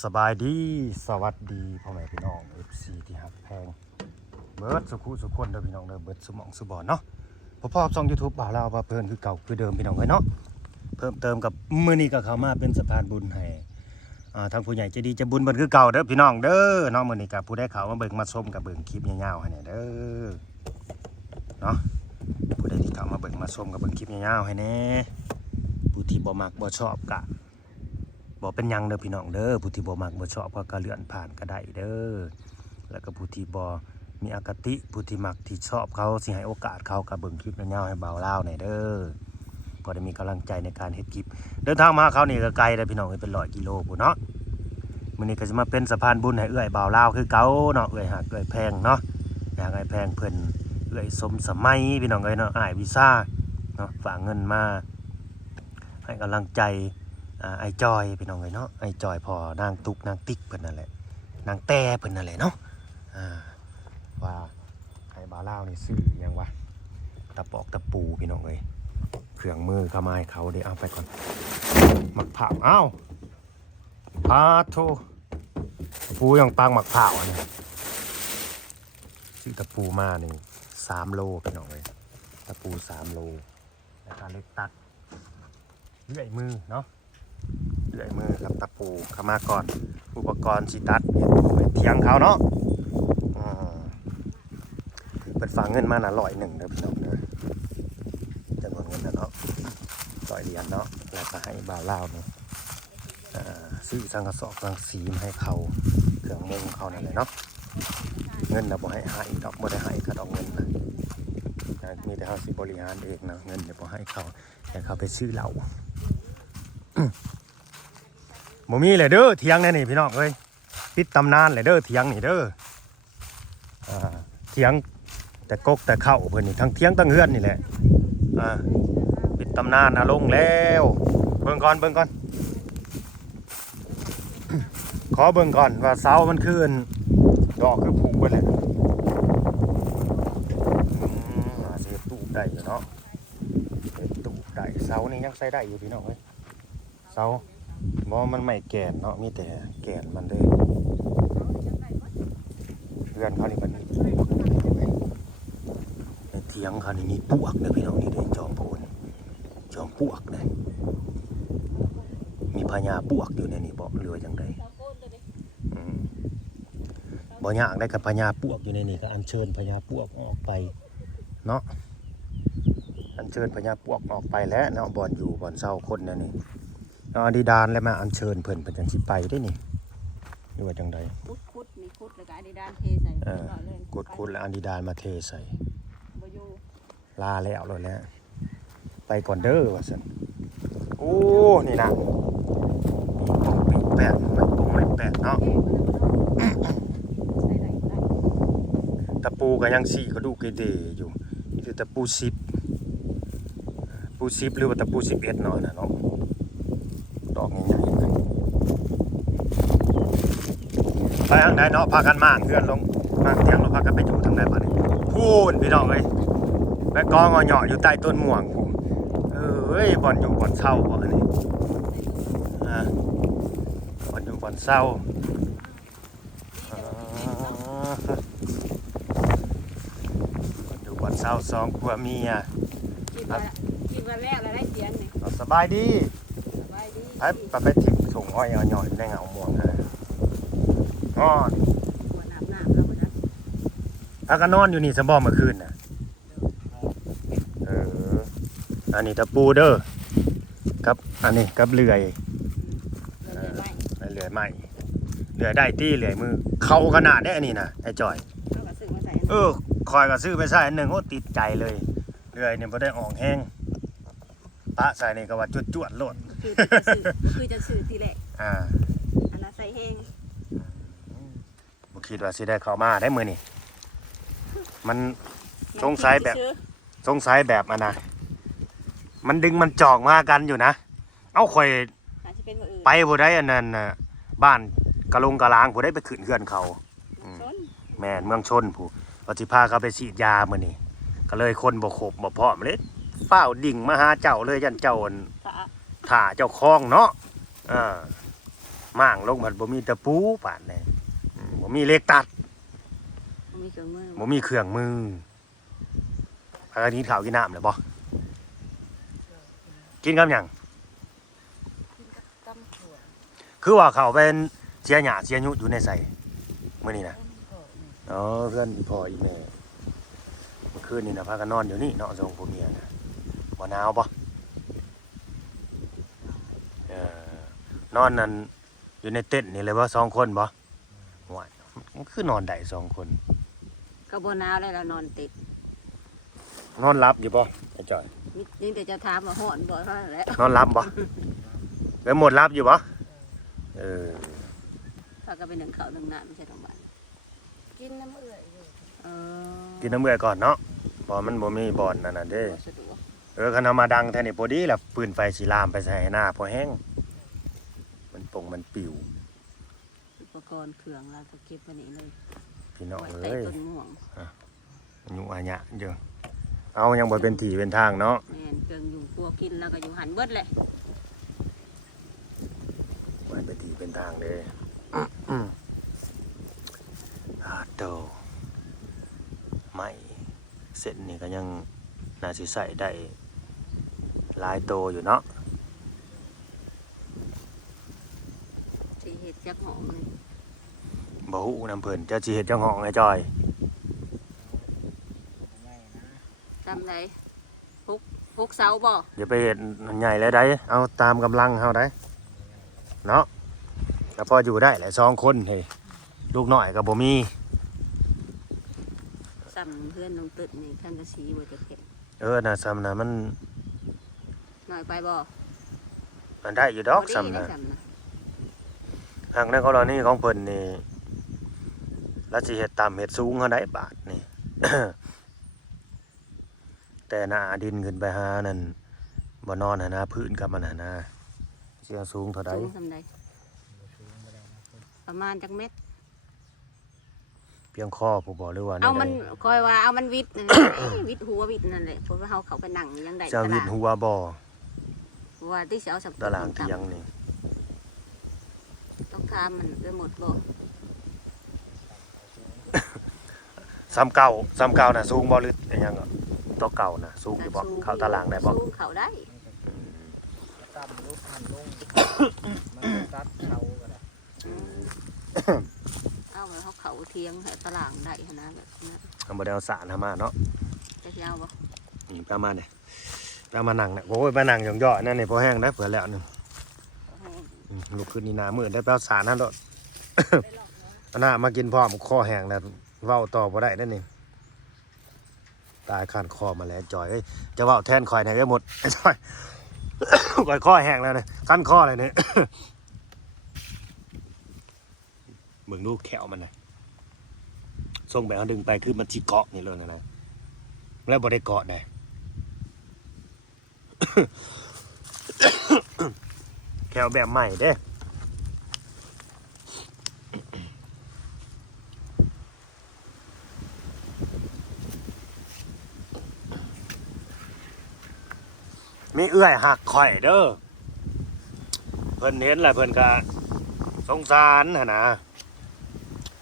สบายดีสวัสดีพ่อแม่พี่น้อง FC ที่ฮักแพงเบิร์ดสุขุสุขคนเด้อพี่น้องเด้อเบิร์ดสมองสุบอนเนาะพ่อช่อง YouTube บ่าวลาวว่าเพิ่นคือเก่าคือเดิมพี่น้องเอ้ยเนาะเพิ่มเติมกับมื้อนี้ก็เข้ามาเป็นสะพานบุญให้ทางผู้ใหญ่ใจดีจะบุญเบิ่นคือเก่าเด้อพี่น้องเด้อเนาะมื้อนี้ก็ผู้ได้เข้ามาเบิ่งมาชมกับเบิ่งคลิปยาวๆให้เนี่ยเด้อเนาะผู้ใดที่เข้ามาเบิ่งมาชมกับเบิ่งคลิปยาวๆให้แน่ผู้ที่บ่มักบ่ชอบก็บ่เป็นหยังเด้อพี่น้องเด้อผู้ที่บ่มักบ่ชอบก็เลื่อนผ่านก็ได้เด้อแล้วก็ผู้ที่บ่มีอคติผู้ที่มักที่ชอบเขาสิให้โอกาสเขาก็เบิ่งคลิปยาวๆให้บ่าวลาวหน่อยเด้อพอได้มีกำลังใจในการเฮ็ดคลิปเดินทางมาเขานี่ก็ไกลเด้อพี่น้องเป็น100 กิโลพุ่นเนาะมื้อนี้ก็สิมาเป็นสะพานบุญให้เอื้อยบ่าวลาวคือเก่าเนาะเอื้อยหักเอื้อยแพงเนาะอยากให้แพงเพิ่นเอื้อยสมสมัยพี่น้องเอ้ยเนาะอ้ายวีซ่าเนาะฝากเงินมาให้กำลังใจไอ้จอยพี่น้องเอ้ยเนาะไอ้จอยพอนางตุกนางติ๊กเพิ่นนั่นแหละนางแต่เพิ่นนั่นแหละเนาะว่าไอ้บ่าวลาวนี่ซื้อหยังวะตะปอกตะปูพี่น้องเอ้ยเครื่องมือเข้ามาให้เขาเดี๋ยวเอาไปก่อนหมักผ่าอ้าวพาโทปูยังปังหมักผ่าอันนี้ซื้อตะปูมานี่3 โลพี่น้องเอ้ยตะปู3 โลแล้วก็เล็กตัดเลื่อยมือเนาะเลื่อยมือกับตะปูเข้ามาก่อนอุปกรณ์สิตัดเถียงเขาเนาะเป็นฝากเงินมา101เด้อพี่น้องเด้อจำนวนเงินนะเนาะ100 เหรียญเนาะแล้วก็ให้บ่าวลาวเนี่ยซื้อสังกะสอบสังสีมาให้เขาเครื่องมุงเขานั่นแหละเนาะเงินเราบ่ให้ดอกบ่ได้ให้ก็ดอกเงินนะมีแต่เขาสิบริหารเองนะเงินเดี๋ยวบ่ให้เขาแต่เขาไปซื้อเหล้าบ่มีเลยเด้อเถียงแน่นี่พี่น้องเอ้ยปิดตำนานเลยเด้อเถียงนี่เด้อเถียงแต่กกแต่เข้าเพิ่นนี่ทั้งเถียงทั้งเฮือนนี่แหละปิดตำนานนะลงแล้วเบิ่งก่อนขอเบิ่งก่อนว่าเสามันคือดอกคือผูกไปเลยเสียตูบได้อยู่เนาะเสียตูบได้เสานี่ยังใช้ได้อยู่พี่น้องเอ้ยเสาบ่มันไม่แก่นเนาะมีแต่แก่นมันเลยเพื่อนเขานี่มันมีปวกในเถียงเขานี่มีปวกเลยพี่น้องนี่เลยจอมโพนจอมปวกเลยมีพญาปวกอยู่ในนี่บ่เรือจังไดบ่ยากได้กับพญาปวกอยู่ในนี่ก็อัญเชิญพญาปวกออกไปเนาะอัญเชิญพญาปวกออกไปแล้วเนาะบ่อนอยู่บ่อนเศร้าคนนั่นนี่อดีดานแล้วมาอัญเชิญเพิ่นเป็นจังสิไปได้นี่อยู่ว่าจังไดคุดนี่คุดแล้วก็อดีดานเทใส่คุดแล้วอดีดานมาเทใส่บ่อยู่ลาแล้วเลยแล้วไปก่อนเด้อว่าซั่นโอ้นี่นะปีแปดไม่แปดเนาะตะปูก็ยัง4เขาดูเกเดอยู่นี่คือตะปู10หรือว่าตะปู11เนาะนะเนาะดอกใหญ่ๆเลยไปทางใดเนาะพากันมากเพื่อนลงมากเตียงเราพากันไปอยู่ทางใดบ้างนี่พูนพี่น้องเอ้ยแม่กองเหยาะอยู่ใต้ต้นม่วงผมบ่อนอยู่บ่อนเศร้าบ่อันนี้บ่อนอยู่บ่อนเศร้าบ่อนอยู่บ่อนเศร้า2 ผัวเมียกินวันแรกแล้วได้เสียงนี่สบายดีไปถิ่มถุงอ้อยเหยาะอยู่ในเงาม่วงเลยนอนแล้วก็นอนอยู่นี่สมบอเมื่อคืนน่ะอันนี้ตะปูเด้อกับอันนี้กับเลื่อยเลื่อยใหม่เลื่อยได้ตี้เลื่อยมือเข้าขนาดได้อันนี้นะไอ้จอยคอยก็ซื้อไปใส่อันหนึ่งโอ้ติดใจเลยเลื่อยเนี่ยพอได้อ่องแห้งปะใส่นี่ก็ว่าจวดๆโลดคือจะซื้อทีแรกอันนั้นใส่แห้งบุคิดว่าสิได้เข้ามาได้มือนี่มันสงสัยแบบอันนะมันดึงมันจอกมากันอยู่นะเอาข่อยไปผู้ใดอันนั้นบ้านกะลงกะลางผู้ใดไปขึ้นเฮือนเขาแม่นเมืองชนผู้ปฏิภาเขาไปฉีดยามื้อนี้ก็เลยคนบ่ครบบ่พร้อมเลยฝ้าวดิ่งมาหาเจ้าเลยยันเจ้าถ่าเจ้าคลองเนาะ ม่างลงผัดบ่มีตะปูปานนี่บ่มีเหล็กตัด บ่มีเครื่องมือ บ่มีเครื่องมือพากันกินข้าวกินน้ำเลยบ่กินกับหยัง กินกับตำถั่ว คือว่าเขาเป็นเสียหญ้าเสียยุอยู่ในใส่มื้อนี้นะ ต้มกรอบนี่ อ๋อเพื่อนอีพ่ออีแม่เมื่อคืนนี่นะพากันนอนอยู่นี่เนาะสองผัวเมียนะบ่หนาวบ่นอนนั่นอยู่ในเต็นท์นี่เลยบ่สองคนบ่ห่วยมันคือนอนได้สองคน ก็บ่หนาวแล้วเรานอนติด นอนหลับอยู่บ่ไอ้จ้อย มิยังแต่จะถามว่าฮ้อนบ่เท่านั้นแหละ นอนหลับบ่แล้วหมดหลับอยู่บ่เออ ถ้าก็ไปนึ่งข้าวนึ่งน้ำไม่ใช่ทั้งบ้านกินน้ำเอื่อยอยู่เออ กินน้ำเมื่อยก่อนเนาะเพอมันบ่มีบ่อนนั่นน่ะเด้ สะดวก คันเอามาดังแท้นี่พอดีล่ะปืนไฟสิลามไปใส่หน้าพอแห้งมันป่งมันปิว อุปกรณ์เครื่องเราก็เก็บไว้นี่เลย พี่น้อง ไว้ เอ้ ใต้ ย ต้นม่วง ยุ่งอาญะเยอะเอายังบ่เป็นที่เป็นทางเนาะ แม่นเครื่องอยู่ปัวกินแล้วก็อยู่หันเบิดเลย บ่เป็นที่เป็นทางเด้โตไม่เส้นนี่ก็ยังน่าสิใส่ได้หลายโตอยู่เนาะ สิเฮ็ดจักหอมเลย บ่ฮู้นำเพิ่นเจ้าสิเฮ็ดจังห้องไอ้จอย จำได้พกเสาบ่ อย่าไปเฮ็ดใหญ่เลยได้เอาตามกำลังเฮาได้เนาะก็พออยู่ได้แหละ2คนเฮ้ยลูกน้อยก็บ่มี ซ้ำเพื่อนน้องตึดนี่ท่านก็สีบ่จะเผ็ด น่ะซ้ำน่ะมัน น้อยไปบ่ มันได้อยู่ดอกซ้ำ บ่ น่ะ ได้ซ้ำนะ ทางในกรณีของเพิ่นนี่แล้วสิเฮ็ดต่ำเฮ็ดสูงเฮาได้บาทนี่ แต่หน้าดินขึ้นไปหานั่นบ่นอนหานะพื้นกับมันหานะเสียสูงเท่าใด สูงสำใดประมาณจักเม็ด เพียงคอผู้บ่หรือว่า เอามัน ใด คอยว่าเอามันวิดนั่นแหละ วิดหัววิดนั่นแหละเพราะว่าเฮาเข้าไปนั่งยังได้ ๆเจ้าวิทย์หัวบ่ ว่าที่สิเอาสับ ตารางเตียงนี่ ต้องทามมันไปหมดบ่ ซ้ำเก่าน่ะสูงบ่หรืออิหยังก็ตัวเก่าน่ะสูงอยู่บ่เข้าตารางได้บ่ สูงเข้าได้ ตั้มลุกมันลง มันตัดเขาก็ได้ เอาไว้เขาเข้าเทียงให้ตารางได้หั่นนะแบบนั้น ทำบ่ได้เอาสารทำมาเนาะ จะสิเอาบ่ นี่ประมาณนี้ประมาณนั่งเนี่ยโอ้ยมานั่งย่อๆนั่นนี่พอแห้งได้เผื่อแล้วนึงลุกขึ้นนี่หน้ามื้อได้ไปเอาสารนั่นโดด เอาหน้ามากินพร้อมคอแห้งแล้วเว้าต่อบ่ได้นั่นนี่ตายคันคอมาแล้วจอยเอ้ยจะเว้าแทนข่อยได้หมด ไอ้จอย ข่อยคอแห้งแล้วนี่คันคอเลยนี่ เบิ่งดูแขวมันน่ะส่งแบบเอาดึงไปคือมันสิเกาะนี่เลยนะแล้วบ่ได้เกาะได้ แขวแบบใหม่เด้ มีเอื้อยหักข่อยเด้อเพิ่นเห็นแหละเพิ่นก็สงสารหั่นนะ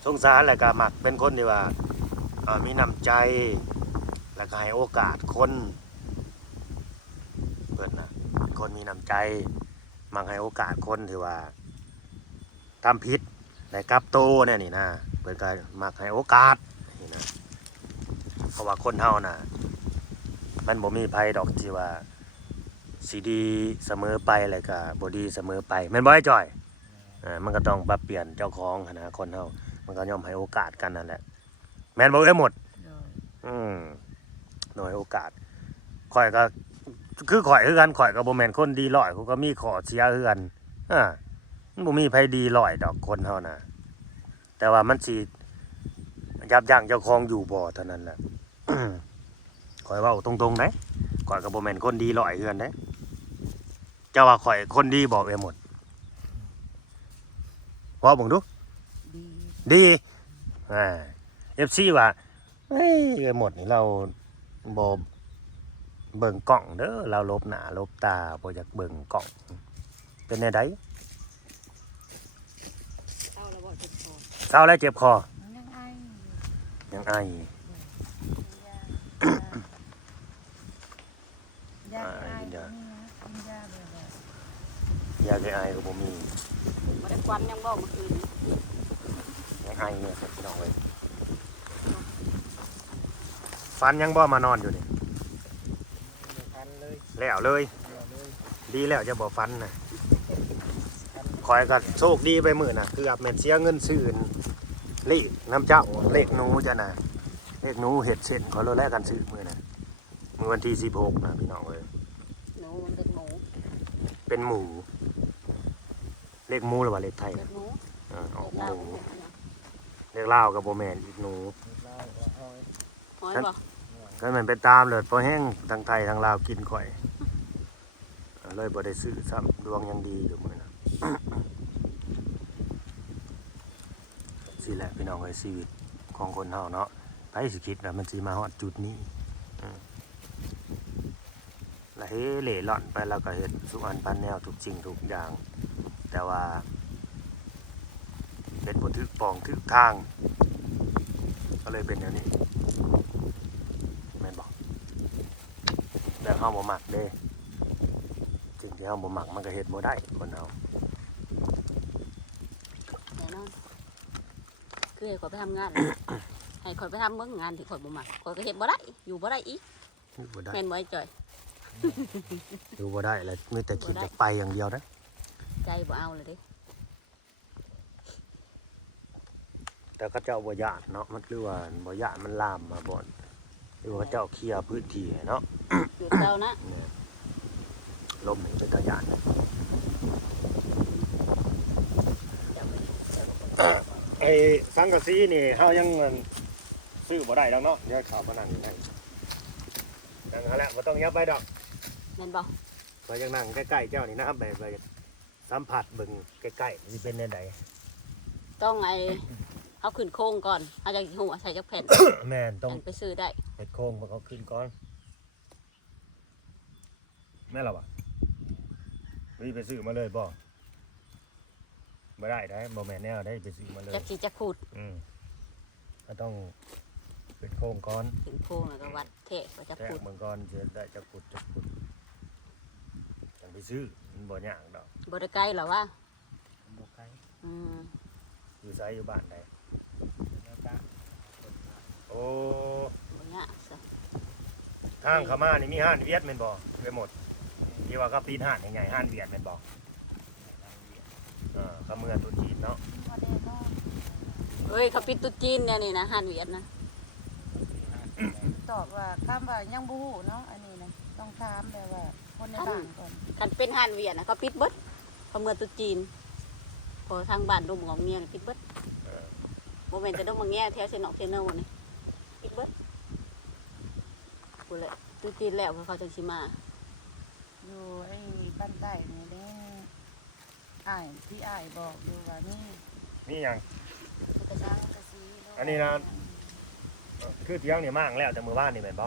สงสารแล้วก็มักเป็นคนที่ว่ามีน้ำใจแล้วก็ให้โอกาสคนเพิ่นน่ะเป็นคนมีน้ำใจมักให้โอกาสคนที่ว่าทำผิดในกลับโตเนี่ยนี่นะเพิ่นก็มักให้โอกาสนี่นะเพราะว่าคนเฮาน่ะมันบ่มีไผดอกที่ว่าสิดีเสมอไปแล้วก็บ่ดีเสมอไปแม่นบ่ไอ้จ้อยมันก็ต้องปรับเปลี่ยนเจ้าของหั้นนะคนเฮามันก็ย่อมให้โอกาสกันนั่นแหละแม่นบ่เอ้ยหมดหน่อยโอกาสข่อยก็คือข่อยคือกันข่อยก็บ่แม่นคนดีร้อยเขาก็มีข้อเสียคือกันมันบ่มีไผดีร้อยดอกคนเฮานะแต่ว่ามันสิยับยั้งเจ้าของอยู่บ่เท่านั้นแหละ ข่อยเว้าตรงๆเด้ข่อยก็บ่แม่นคนดีร้อยคือกันเด้เจ้าว่าข่อยคนดีบอกไปหมดพอเบิ่งดู ดี ดีFC ว่าเฮ้ยหมดนี่เราบ่เบิ่งกล้องเด้อเราลบหน้าลบตาบ่อยากเบิ่งกล้องเป็นแนวใด เศร้าแล้วเจ็บคอ ยังไอ ยังไอ ยาไอนี่นะกินยาเลยแหละ ยาแก้ไอก็บ่มี บ่ได้ควันยังบ่เมื่อคืน ยังไอเนี่ยครับพี่น้องเอ้ยฟันยังบ่มานอนอยู่นี่ คันเลย แล้วเลย เดี๋ยวเลย ดีแล้วจะบ่ฟันนะ คัน คอยก็โชคดีไปมื้อน่ะคืออับแม่นเสียเงินซื้อเลขน้ำเจ้าเลขหนูจ้ะนะเลขหนูเฮ็ดเสร็จขอรู้แลกกันซื้อมื้อน่ะมื้อวันที่16นะพี่น้องเอ้ย หนูมันเป็นหมู เป็นหมูเลขหมูหรือว่าเลขไทย เป็นหนู ออกห ลาว มูเลขลาวกับบ่แม่นอีกหนู เล่าว่าเอา หอยบ่ ก็มันไปตามเลยพอแห้งทางไทยทางลาวกินข่อยเลยบ่ได้ซื้อซ้ำดวงยังดีอยู่มื้อน่ะ สิแหละพี่น้องเอ้ยชีวิตของคนเฮาเนาะไผสิคิดว่ามันสิมาฮอดจุดนี้แล้วเฮ้เล่ร่อนไปแล้วก็เฮ็ดสุอันปันแนวทุกสิ่งทุกอย่าง แต่ว่าเฮ็ดบ่ถึกปองถึกทาง ก็เลยเป็นอย่างนี้แม่นบ่แต่เฮาบ่มักเด้สิ่งที่เฮาบ่มักมันก็เฮ็ดบ่ได้คนเฮา แน่นอนคือให้ข่อยไปทำงาน ให้ข่อยไปทำเบิ่งงานที่ข่อยบ่มักข่อยก็เฮ็ดบ่ได้อยู่บ่ได้อีก อยู่บ่ได้ แม่นบ่ไอ้จ้อย อยู่บ่ได้แล้วมีแต่คิดจะไปอย่างเดียวนะ ใจบ่เอาเลยเด้ แต่เขาเจ้าบ่ย่านเนาะมันคือว่าบ่ย่านมันลามมาบ่อนหรือว่าเขาเจ้าเคลียร์พื้นที่ให้เนาะ อยู่เจ้านะ เนี่ยลมนี่เป็นตาย่านนะไอ้สังกะสีนี่เฮายังซื้อบ่ได้ดอกเนาะเดี๋ยวเข้ามานั่งอยู่นั่นนั่นแหละบ่ต้องยับไปดอก แม่นบ่ ก็ยังนั่งใกล้ๆเจ้านี่นะไปสัมผัสเบิ่งใกล้ๆสิเป็นแนวใด ต้องไอ้เอาขึ้นโครงก่อนเอาจากหัวใส่จักแผ่น แม่นต้อง แผ่นไปซื้อได้ เฮ็ดโค้งมันเขาขึ้นก่อนแม่นล่ะบ่ไปซื้อมาเลยบ่ได้บ่แม่นแนวได้ไปซื้อมาเลย จักสิจักขูด ก็ต้องเป็นโค้งก่อน ขึ้นโครงแล้วก็วัดเทะว่าจัก แทร ขู ก ด มันก่อนจะได้จะขุดจังไปซื้อมันบ่ยากดอก บ่ได้ไกลหรอวะ บุกไก่ อืม อยู่ไสอยู่บ้านใด แล้วก็ โอ้ บ่ยากซะ ทางเข้ามานี่มีห้านเวียดแม่นบ่ไปหมดที่ว่าเขาปิดห้านใหญ่ๆห้านเวียดแม่นบ่เขาเมืองตุจีนเนาะ พอแน่นอน เฮ้ยเขาปิดตุ๊จีนเนี่ยนี่นะฮั่นเวียดนะ ตอบว่าคำว่ายังบ่ฮู้เนาะอันนี้นะต้องถามแบบว่าคนในบ้านก่อน คันเป็นฮั่นเวียดนะเขาปิดเบิดเขาเมืองตุ๊จีนพอทางบ้านดมของเมียนี่ปิดเบิดบ่แม่นแต่ดมของเมียแถวเซนอกเซนเนอร์นี่ปิดเบิดพูดเลยตุ๊จีนแล้วเขาจังสิมา อยู่ไอ้บ้านใต้นี่เด้อ้ายที่อ้ายบอกอยู่ว่านี่ มีหยัง กระซังกระซี อันนี้นะ คือเที่ยงนี่มั่งแล้วแต่มื้อวานนี่แม่นบ่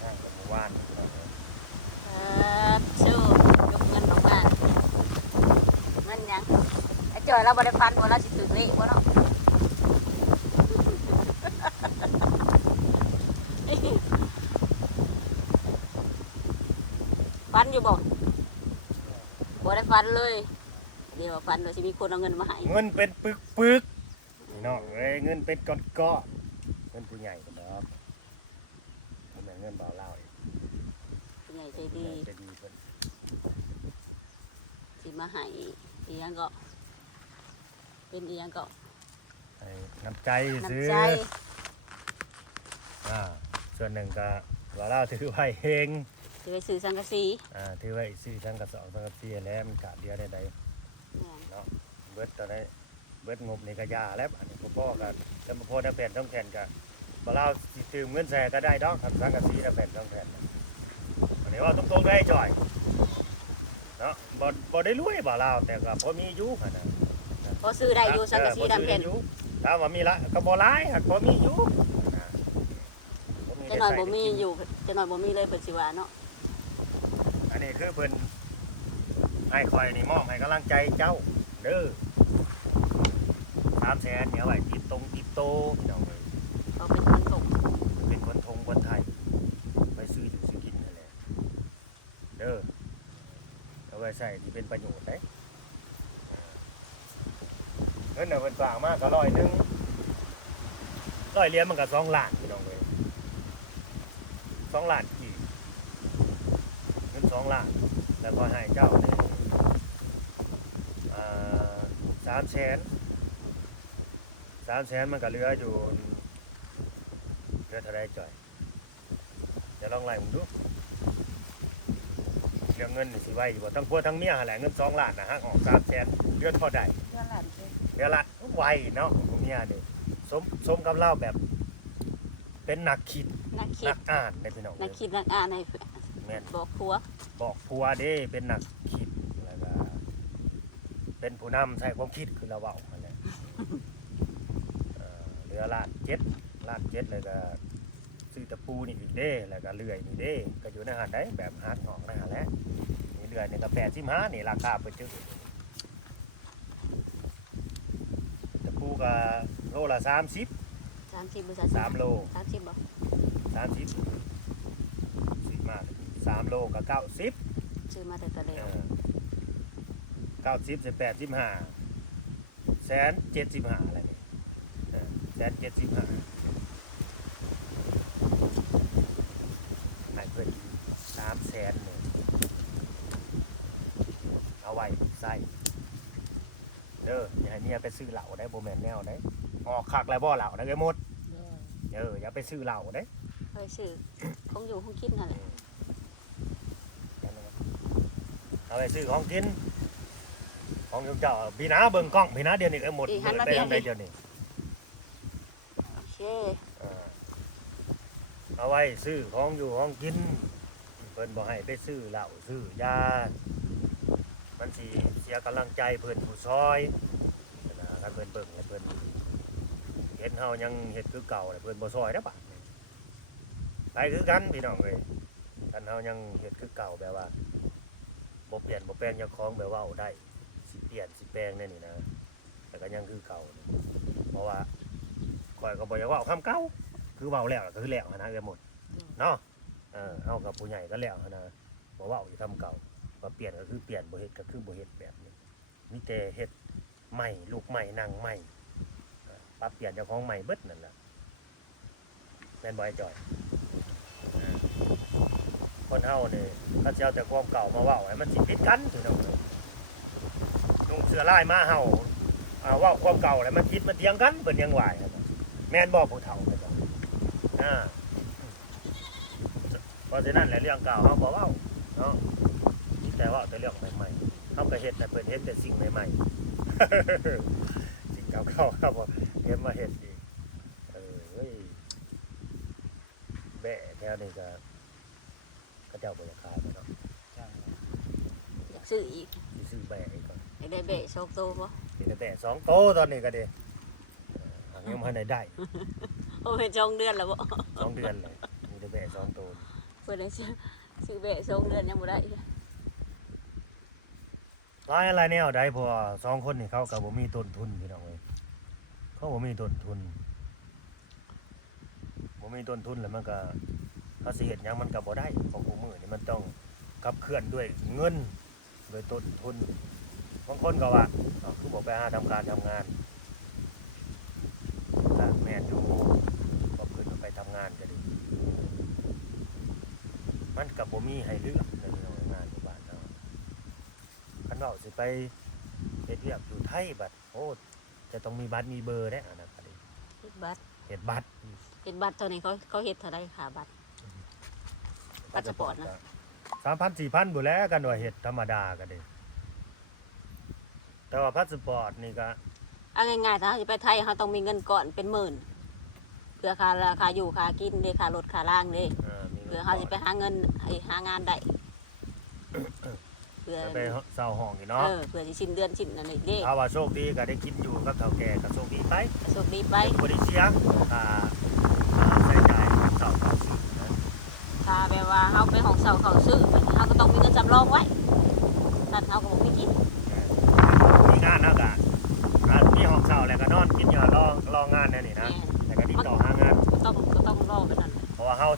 ห้างแต่มื้อวานนี่พี่น้องเอ้ย สู้ยกเงินของบ้านมันหยังไอ้จอยเราบ่ได้ฟันบ่เราสิตึกเละบ่เนาะ ฟันอยู่บ่บ่ได้ฟันเลย เดี๋ยวฟันเราสิมีคนเอาเงินมาให้ เงินเป็นปึกพี่น้องเอ้ยเงินเป็นก้อนๆเงินผู้ใหญ่กันดอกบ่แม่นเงินเบาเล่าอีก ผู้ใหญ่ใจ ผู้ ดี ใหญ่ใจะดีเพิ่น สิมาให้อีหยังก็ เป็นอีหยังก็ ให้น้ำใจซื้อ น้ำใจ ส่วนหนึ่งก็ว่าเล่าถือไว้เอง สิไปซื้อสังกะสี ถือไว้ซื้อทั้งกระสอบทั้งกระเสียแล้วมันกะเดียวได้ใด แม่น เนาะเบิดตอนนี้เบิดงบนี่ก็ยาแล้วอันนี้พ่อก็จะมาพ่อได้แผ่นต้องแผ่นก็บ่เล่าสิตื่มเงินแสก็ได้ดอกทำสังกะสีได้แผ่นต้องแผ่นอันนี้ว่าตรงๆได้จ่อยเนาะบ่ได้รวยบ่เล่าแต่ก็พอมีอยู่หั่นน่ะ พอซื้อได้อยู่สังกะสีดำแผ่น ถ้าว่ามีละก็บ่หลายหากพอมีอยู่ จะหน่อยบ่มีอยู่จะหน่อยบ่มีเลยเพิ่นสิว่าเนาะ อันนี้คือเพิ่นให้คอยนี่มอบให้กำลังใจเจ้า เด้อ300,000เนี่ยไว้ติดโตพี่น้องเอ้ย เขาเป็นคนส่ง เป็นคนไทยไปซื้ออยู่ซื้อกินนั่นแหละเด้อเอาไว้ใส่ที่เป็นประโยชน์ได้เงินน่ะเพิ่นฝากมาก็100 เหรียญมันก็2 ล้านพี่น้องเอ้ย2 ล้านกี่เงิน2 ล้านแล้วก็ให้เจ้านี่300,000มันก็เหลืออยู่เหลือเท่าไรจ่อยจะลองไล่มึงดูเรื่องเงินนี่สิไว้อยู่บ่ทั้งผัวทั้งเมียหั่นแหละเงิน2 ล้านนะฮะออก300,000เดือนเท่าใด เพื่อนหลานเด้ เดือนละไวเนาะผมเนี่ยนี่สมกับเล่าแบบเป็นนักคิด นักคิ นั ด กอ่านได้พี่น้อง นักคิดนักอ่านให้ แม่น บอกผัว บอกผัวเด้เป็นนักคิดแล้วก็เป็นผู้นำใช้ความคิดคือเราเว้านั่นแหละเรือล้านเจ็ดเลยก็ซื้อตะปูนี่อีกเด้แล้วก็เลื่อยนี่เด้ก็อยู่ในหันได้แบบฮักออกนะฮะแหล้วนี่เลื่อยนี่ก็85นี่ราคาเปิดจึ๊กตะปูก็โลละ30 30บ่ใช่ 3 โล 30บ่ 30สิมาก3 โลก็90 ซื้อมาแต่ตะเลว 90 85 175อะไรนี่175ให้เพิ่น300,000นี่เอาไว้ใส่เด้ออย่าให้เมียไปซื้อเหล้าได้บ่แม่นแนวได้ออกคักแล้วบ่เหล้านะเอ้ยหมดอย่าไปซื้อเหล้าได้ เคยซื้อคงอยู่คงกินนั่นแหละ เอาไปซื้อของกินของเจ้าพี่น้าเบิ่งกล้องพี่น้าเดี๋ยวนี้ก็หมดไปทางใดเดี๋ยวนี้ โอเค เอาไว้ซื้อของอยู่ของกินเพิ่นบ่ให้ไปซื้อเหล้าซื้อยามันสิเสียกำลังใจเพิ่นผู้ซอยนะคันเพิ่นเบิ่งแล้วเพิ่นเห็นเฮายังเฮ็ดคือเก่าแล้วเพิ่นบ่ซอยเด้อบาดนี้ไปคือกันพี่น้องเอ้ยคันเฮายังเฮ็ดคือเก่าแบบว่าบ่เปลี่ยนบ่แปลงเจ้าของแบบว่าเอาได้สิเปลี่ยนสิแปลงแน่นี่นะแต่ก็ยังคือเก่านี่เพราะว่าข่อยก็บ่อยากเว้าคำเก่าคือเว้าแล้วก็คือแล้วหั้นนะเอ้ยหมดเนาะเฮากับผู้ใหญ่ก็แล้วหั้นนะบ่เว้าอยู่คำเก่าว่าเปลี่ยนก็คือเปลี่ยนบ่เฮ็ดก็คือบ่เฮ็ดแบบนี้มีแต่เฮ็ดใหม่ลูกใหม่นั่งใหม่ปรับเปลี่ยนเจ้าของใหม่เบิดนั่นล่ะแม่นบ่ไอ้จ่อยคนเฮานี่ถ้าสิเอาแต่ความเก่ามาเว้าให้มันสิผิดกันพี่น้องนุ่งเสื้อลายมาเฮาเว้าความเก่าแล้วมันผิดมันเถียงกันเพิ่นยังว่าหั่นน่ะแม่นบ่ผู้เฒ่าก็จ้ะเพราะฉะนั้นแหละเรื่องเก่าเฮาบ่เว้าเนาะมีแต่ว่าแต่เรื่องใหม่ๆเฮาก็เฮ็ดแต่เพิ่นเฮ็ดแต่สิ่งใหม่ๆสิ่งเก่าๆเฮาบ่เฮ็ดมาเฮ็ดอีกเฮ้ยแบะแถวนี้ก็เจ้าบ่อยากขายเนาะ อยากซื้ออีก สิซื้อแบะอีกก่อน อยากได้เบะโชคโตบ่ สิได้แบะ2 โตตอนนี้ก็ดิหายังบ่ทันได้ โอ้ยจองเดือนแล้วบ่ 2 เดือนเลยมีแต่แบะ2 โต เพิ่นได้ซื้อเบะส่งเดือนยังบ่ได้ หลายอะไรแนวใดเพราะว่า2 คนนี่เขาก็บ่มีต้นทุนพี่น้องเอ้ยเขาบ่มีต้นทุนแล้วมันก็เขาสิเฮ็ดหยังมันก็บ่ได้ของผู้มื้อนี่มันต้องขับเคลื่อนด้วยเงินด้วยต้นทุนบางคนก็ว่าคือบ่ไปหาทำการทำงานแต่แม่นอยู่บ่ขึ้นไปทำงานก็ดีมันก็บ่มีให้เลือกในพี่น้องงานอยู่บ้านเนาะคันว่าสิไปเฮ็ดเวียกอยู่ไทยบัดโอ้จะต้องมีบัตรมีเบอร์เด้อันนั้นก็ดี เฮ็ดบัตร เฮ็ดบัตร เฮ็ดบัตรเท่านี้เขาเฮ็ดเท่าใดค่าบัตร พาสปอร์ตนะ 3,000 4,000บ่แล้วกันว่าเฮ็ดธรรมดาก็ดีแต่ว่าพาสปอร์ตนี่ก็ เอาง่ายๆถ้าเราจะไปไทยเราต้องมีเงินก่อนเป็นหมื่นเพื่อค่าอยู่ค่ากินเด้ค่ารถค่าล่างเด้ มีงิน เพื่อเขาจะไปหาเงินหางานได้เพื่อ จะไปเช่าห้องนี่เนาะ เพื่อสิสิ้นเดือนสิ้นนั่นเด้ ถ้าว่าโชคดีก็ได้กินอยู่กับเฒ่าแก่ก็โชคดีไป โชคดีไป บ่ได้เสียใช้จ่ายเช่าเขาซื้อนะ ถ้าแบบว่าเฮาไปห้องเช่าเขาซื้อเฮาก็ต้องมีเงินสำรองไว้ถ้าเฮาก็บ่มีกิน มีงานเฮาก็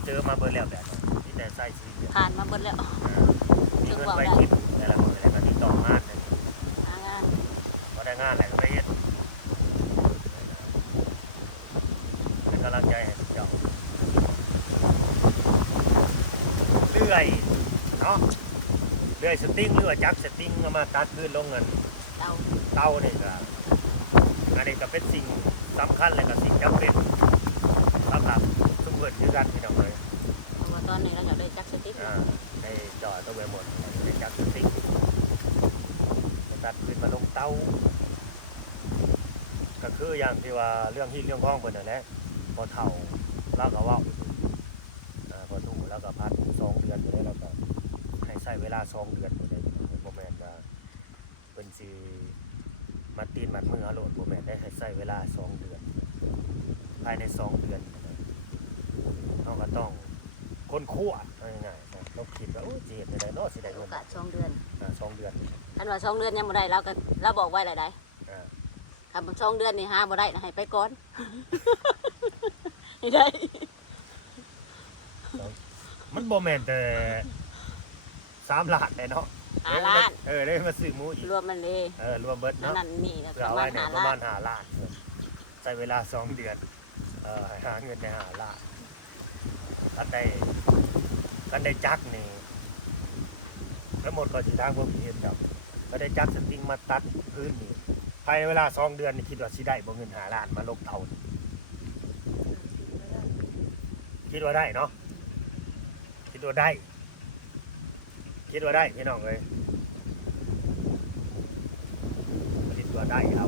เจอมาเบิดแล้วแบบที่แต่ใส่สีเดียว ผ่านมาเบิดแล้ว มีเงินไปคิดแต่ละคนอะไรก็ที่ต่องานเนี่ย หางาน พอได้งานแหละก็ไปเฮ็ดเป็นกำลังใจให้เจ้าเลื่อยเนาะเลื่อยสติ้งหรือว่าจักรสติ้งเอามาตัดขึ้นลงเงิน เตา เต้านี่ก็อันนี้ก็เป็นสิ่งสำคัญและก็สิ่งจำเป็นสำหรับทุกคนคือกันพี่น้องเลย เพราะว่าตอนนี้เราอยากได้จักรสติ๊ก ในจอตัวเวหมดในจักรสติ๊กตัดขึ้นมาลงเต้าก็คืออย่างที่ว่าเรื่องที่เรื่องข้องคนนั่นแหละพอเฒ่าแล้วก็ว่าพอถูแล้วก็พัก2 เดือนไปได้แล้วก็ให้ใช้เวลา2 เดือนไปได้โมแมนก็เป็นสีมาตีนมัดมือโหลดโมแมนได้ให้ใช้เวลา2 เดือนภายใน2 เดือนเราก็ต้องคนคั่วง่ายๆเราคิดว่าโอ้เจ็ดได้เนาะสิได้ โอ เงิน กาส2 เดือน 2 เดือน อันว่า2 เดือนยังบ่ได้เราบอกไว้หลายได้ อ่า ถ้ามัน2 เดือนนี่หาบ่ได้นะให้ไปก่อน ไม่ได้ มันโมแมนแต่3 ล้านเลยเนาะ 5 ล้าน ได้มาซื้อหมูอีก รวมมันเลย รวมเบิด นั่น เนาะ นั่นนี่นะ เผื่ ป อ ระ ไว้ มาณ เนี่ย 5 ประ ล้า มาณ 5 ล้านใช้เวลา2 เดือนหาเงินใน5 ล้านกันได้จักนี่แล้วหมดก็สิทางบ่มีเห็นครับก็ได้จักสติงมาตัดพื้นนี่ภายในเวลา2 เดือนนี่คิดว่าสิได้บ่เงิน5 ล้านมาลงเตานี่คิดว่าได้เนาะคิดว่าได้พี่น้องเอ้ยคิดว่าได้เอา